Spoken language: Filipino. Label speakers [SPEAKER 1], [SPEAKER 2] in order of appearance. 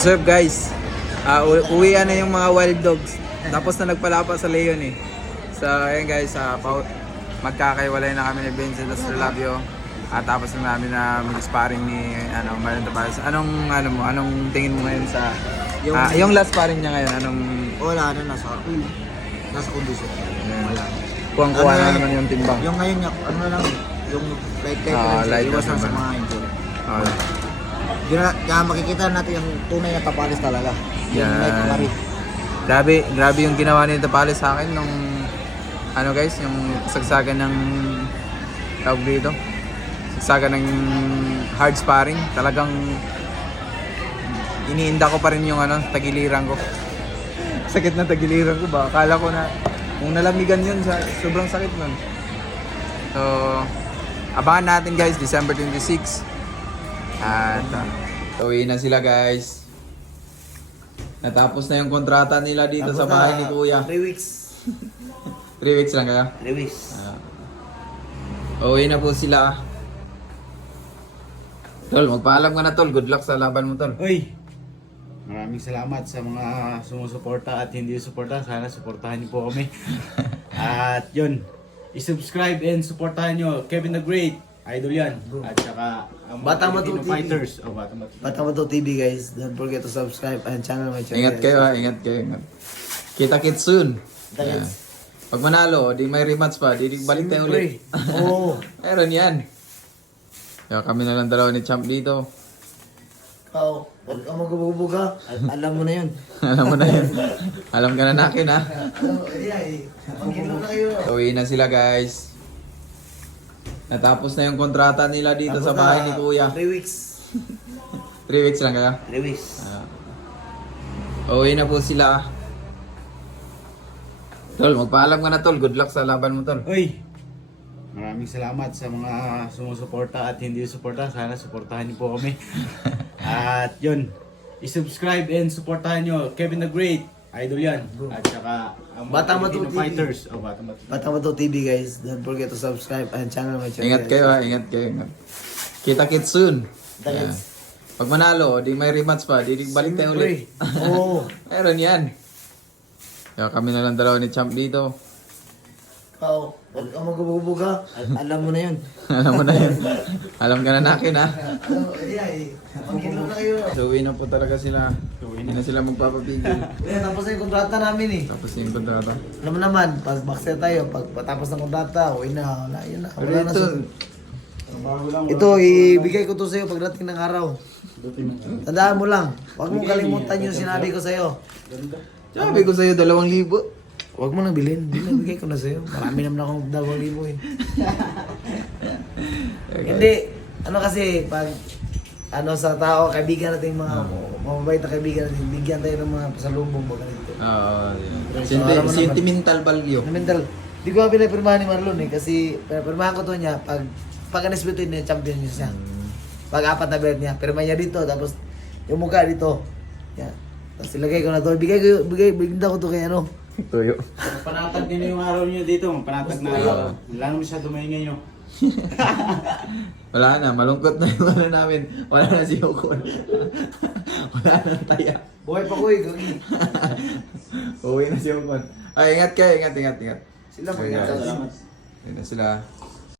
[SPEAKER 1] What's up guys? Uwian na yung mga wild dogs. Tapos na nagpalapa sa Leon eh. So ayun guys, magkakaiwalay na kami ni Vincent Astrolabio. Tapos na namin na mag-sparring ni Marlon Tavares. Anong tingin mo ngayon sa yung last sparring niya ngayon?
[SPEAKER 2] Wala na, nasa kondisyon. Wala.
[SPEAKER 1] Kuwang-kuha na naman yung timbang.
[SPEAKER 2] Yung ngayon niya, lang, yung light iwasan sa mga injury. Kaya makikita natin yung tunay na Tapales talaga. Yung light na Marie.
[SPEAKER 1] Grabe yung ginawa ni Tapales sa akin nung guys, yung sagsagan ng tawag dito. Sagsagan ng hard sparring. Talagang iniinda ko pa rin yung tagiliran ko. Sakit na tagiliran ko ba? Akala ko na kung nalamigan yun, sobrang sakit nun. So, abangan natin guys, December 26. At uwi na sila guys. Natapos na yung kontrata nila dito sa bahay ni Kuya.
[SPEAKER 2] 3 weeks.
[SPEAKER 1] 3 weeks lang kaya?
[SPEAKER 2] 3 weeks.
[SPEAKER 1] Uwi na po sila. Tol, magpaalam ka na tol. Good luck sa laban mo tol.
[SPEAKER 3] Uy! Maraming salamat sa mga sumusuporta at hindi suporta. Sana suportahan niyo po kami. At yun, i-subscribe and suportahan niyo Kevin the Great. Idol yan. At saka ang
[SPEAKER 2] Batang
[SPEAKER 3] Filipino
[SPEAKER 2] Matu TV.
[SPEAKER 3] Fighters.
[SPEAKER 2] Batang Matu TV guys. Don't forget to subscribe and channel my channel.
[SPEAKER 1] Ingat kayo ha, ingat kayo. Kita-kits soon.
[SPEAKER 2] Kita-kits.
[SPEAKER 1] Pag manalo, di may rematch pa. Di balik tayo ulit.
[SPEAKER 2] Oo.
[SPEAKER 1] Meron yan. Kaya kami na lang dalawa ni Champ dito.
[SPEAKER 2] Ikaw, huwag ka magububog ha. Alam mo na yun.
[SPEAKER 1] Alam mo na yun. Alam ka na nakin ha.
[SPEAKER 2] Pagkilo na kayo.
[SPEAKER 1] Uwi na sila guys. Natapos na yung kontrata nila dito sa bahay ni Kuya.
[SPEAKER 2] 3 weeks.
[SPEAKER 1] 3 weeks lang kaya?
[SPEAKER 2] 3 weeks.
[SPEAKER 1] Uwi na po sila. Tol, magpaalam ka na tol. Good luck sa laban mo tol.
[SPEAKER 3] Uy! Maraming salamat sa mga sumusuporta at hindi suporta. Sana suportahan niyo po kami. At yun, i-subscribe and suportahan niyo Kevin the Great. Idol yan. At saka ang
[SPEAKER 2] Batang Matu
[SPEAKER 3] Filipino
[SPEAKER 2] TV.
[SPEAKER 3] Fighters.
[SPEAKER 2] Batang Matu TV guys. Don't forget to subscribe and channel my channel.
[SPEAKER 1] Ingat kayo ha, ingat kayo. Kita-kits soon.
[SPEAKER 2] Kita-kits.
[SPEAKER 1] Pag manalo, di may rematch pa. Di balik tayo ulit.
[SPEAKER 2] Oo.
[SPEAKER 1] Meron yan. Kaya kami na lang dalawa ni Champ dito.
[SPEAKER 2] Ikaw, huwag ka magububog ha. Alam mo na yun.
[SPEAKER 1] Alam mo na yun. Alam ka na nakin ha.
[SPEAKER 2] Pagkilo na kayo.
[SPEAKER 1] So uwi na po talaga sila. Hindi na sila magpapapigil.
[SPEAKER 2] Tapos na yung kontrata namin eh.
[SPEAKER 1] Tapos yung kontrata.
[SPEAKER 2] Alam mo naman, pag boxer tayo, pag patapos ng kontrata, uwi na, wala, yun na.
[SPEAKER 1] Pero
[SPEAKER 2] Wala na
[SPEAKER 1] ito,
[SPEAKER 2] ito, ibigay ko to sa'yo pagdating ng araw. Tandaan mo lang, huwag mo kalimutan yung sinabi ko sa'yo.
[SPEAKER 1] sabi ko sa'yo 2,000.
[SPEAKER 2] Huwag mo nang bilhin, binibigay ko na sa'yo. Marami naman akong 2,000 eh. Hindi, ano kasi, pag sa tao, kaibigan natin mga mababait na kaibigan natin, bigyan tayo ng mga pasalubong mo ganito.
[SPEAKER 1] Oo.
[SPEAKER 2] So, alam mo naman.
[SPEAKER 1] Sentimental value.
[SPEAKER 2] Mental. Di ko nga pinapirmahan ni Marlon eh, kasi pinapirmahan ko to niya pag anisbito niya, champion niya siya. Pag 4 na belt niya, pirma niya dito, tapos yung mukha dito. Yan. Tapos ilagay ko na to, bigyan ko to kay
[SPEAKER 1] Tuyo.
[SPEAKER 3] Panatag din yung araw niyo dito. Panatag na araw. Wala naman siya dumingin nyo.
[SPEAKER 1] Wala na, malungkot na yung namin. Wala na si Yoko. Wala na taya.
[SPEAKER 2] Buhay pa ko eh, gagi.
[SPEAKER 1] Uwi na si Yoko. Ay, ingat kayo, ingat.
[SPEAKER 2] Sila
[SPEAKER 1] So, yeah.
[SPEAKER 2] mag-salamat.
[SPEAKER 1] Yun na sila.